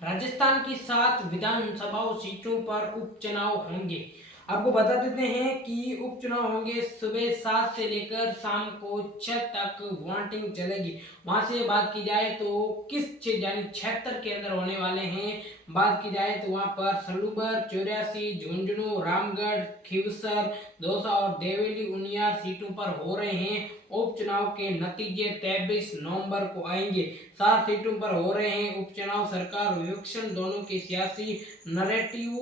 राजस्थान की 7 विधानसभा सीटों पर उपचुनाव होंगे। आपको बता देते हैं कि उपचुनाव होंगे सुबह 7 से लेकर शाम को 6 तक वोटिंग चलेगी। वहां से बात की जाए तो किस यानी 76 के अंदर होने वाले हैं। बात की जाए तो वहां पर सलूबर, 84, झुंझुनू, रामगढ़, खीवसर, दौसा और देवेली उनियार सीटों पर हो रहे हैं। उपचुनाव के नतीजे 23 नवंबर को आएंगे। 7 सीटों पर हो रहे हैं उपचुनाव। सरकार विपक्ष दोनों के सियासी नैरेटिव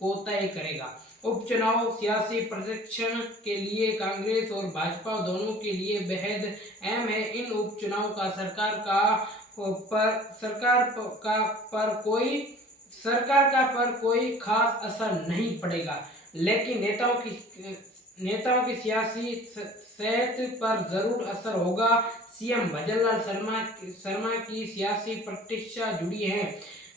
को तय करेगा। उपचुनाव सियासी प्रशिक्षण के लिए कांग्रेस और भाजपा दोनों के लिए बेहद अहम है। इन उपचुनाव का सरकार पर कोई खास असर नहीं पड़ेगा, लेकिन नेताओं की सियासी सेहत पर जरूर असर होगा। सीएम भजनलाल शर्मा की सियासी प्रतिष्ठा जुड़ी है।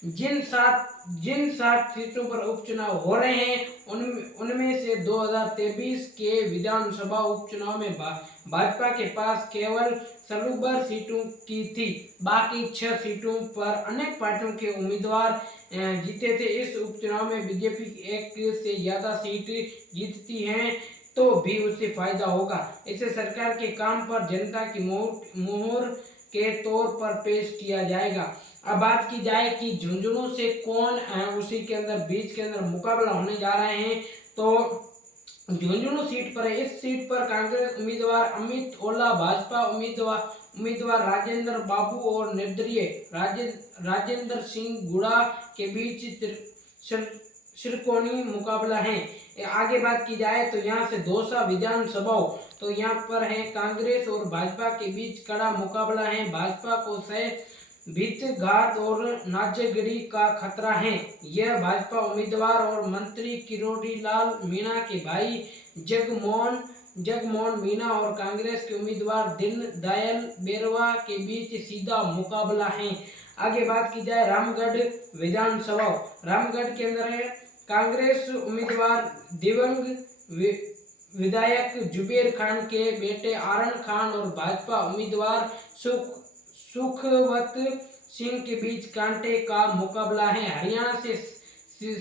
जिन सात सीटों पर उपचुनाव हो रहे हैं उनमें से 2023 के विधानसभा उपचुनाव में भाजपा के पास केवल सलूबर सीटों की थी। बाकी 6 सीटों पर अनेक पार्टियों के उम्मीदवार जीते थे। इस उपचुनाव में बीजेपी एक से ज्यादा सीट जीतती है तो भी उससे फायदा होगा। इसे सरकार के काम पर जनता की मोहर के तौर पर पेश किया जाएगा। अब बात की जाए कि झुंझुनू से कौन उसी के अंदर बीच के अंदर मुकाबला होने जा रहे हैं, तो झुंझुनू सीट पर है। इस सीट पर कांग्रेस उम्मीदवार अमित ओला, भाजपा उम्मीदवार राजेंद्र बाबू और निर्दलीय राजेंद्र सिंह गुड़ा के बीच त्रिकोणीय मुकाबला है। आगे बात की जाए तो यहाँ से दौसा विधानसभा, तो यहाँ पर है कांग्रेस और भाजपा के बीच कड़ा मुकाबला है। भाजपा को भितघात और नाजगढ़ी का खतरा है। यह भाजपा उम्मीदवार और मंत्री किरोड़ीलाल मीणा के भाई जगमोहन मीणा और कांग्रेस के उम्मीदवार दीन दयाल बेरवा के बीच सीधा मुकाबला है। आगे बात की जाए रामगढ़ विधानसभा, रामगढ़ के अंदर है कांग्रेस उम्मीदवार दिवंगत विधायक जुबेर खान के बेटे आरण खान और भाजपा उम्मीदवार सुखवत सिंह के बीच कांटे का मुकाबला है। हरियाणा से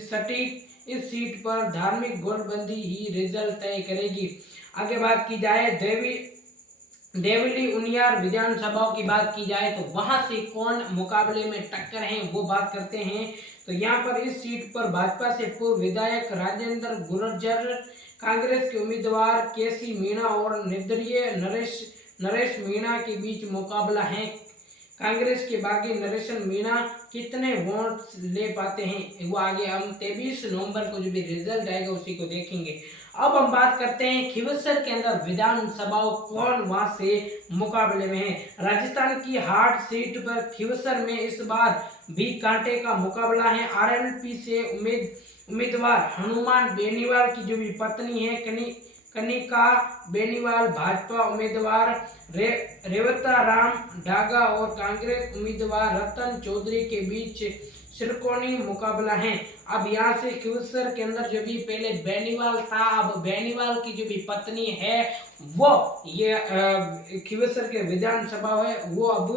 सटीक इस सीट पर धार्मिक गठबंधन ही रिजल्ट तय करेगी। आगे बात की जाए देवली उनियार विधानसभा की बात की जाए तो वहां से कौन मुकाबले में टक्कर है वो बात करते हैं। तो यहाँ पर इस सीट पर भाजपा से पूर्व विधायक राजेंद्र गुर्जर, कांग्रेस के उम्मीदवार केसी मीणा और निर्दलीय नरेश मीणा के बीच मुकाबला है। कांग्रेस के बागी नरेश मीणा कितने वोट ले पाते हैं वो आगे हम 23 नवंबर को जो भी रिजल्ट आएगा उसी को देखेंगे। अब हम बात करते हैं खीवसर के अंदर विधानसभा कौन वहां से मुकाबले में है। राजस्थान की हार्ड सीट पर खीवसर में इस बार भी कांटे का मुकाबला है। आरएलपी से उम्मीदवार हनुमान बेनीवाल की जो भी पत्नी है कनिका बेनीवाल, भाजपा उम्मीदवार रेवता राम डागा और कांग्रेस उम्मीदवार रतन चौधरी के बीच त्रिकोणीय मुकाबला है। अब यहाँ से खीवसर के अंदर जो भी पहले बेनीवाल था, अब बेनीवाल की जो भी पत्नी है वो ये खीवसर के विधानसभा है वो अब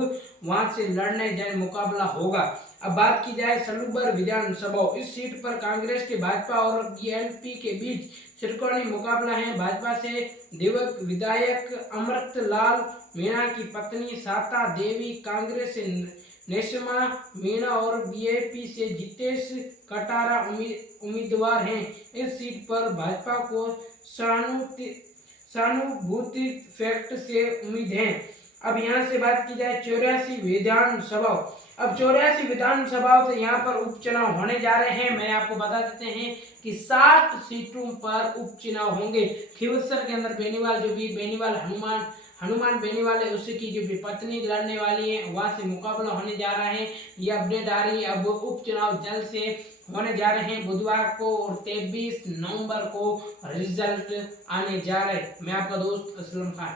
वहां से लड़ने जाए मुकाबला होगा। अब बात की जाए सलूबर विधानसभा, इस सीट पर कांग्रेस के भाजपा और बीएलपी के बीच त्रिकोणीय मुकाबला है। भाजपा से दिवंगत विधायक अमृतलाल मीणा की पत्नी साता देवी, कांग्रेस से नेशमा मीणा और बीएपी से जितेश कटारा उम्मीदवार हैं। इस सीट पर भाजपा को सहानुभूति फैक्ट से उम्मीद है। अब यहाँ से बात की जाए 84 विधानसभा, अब 84 विधानसभा से यहाँ पर उपचुनाव होने जा रहे हैं। मैंने आपको बता देते हैं कि 7 सीटों पर उपचुनाव होंगे। खीवसर के अंदर बेनीवाल जो भी बेनीवाल हनुमान बेनीवाल है उसकी जो भी पत्नी लड़ने वाली है वहां से मुकाबला होने जा रहा है। ये अपडेट आ रही है। अब उपचुनाव जल्द से होने जा रहे हैं बुधवार को और 23 नवंबर को रिजल्ट आने जा रहे हैं। मैं आपका दोस्त असलम खान।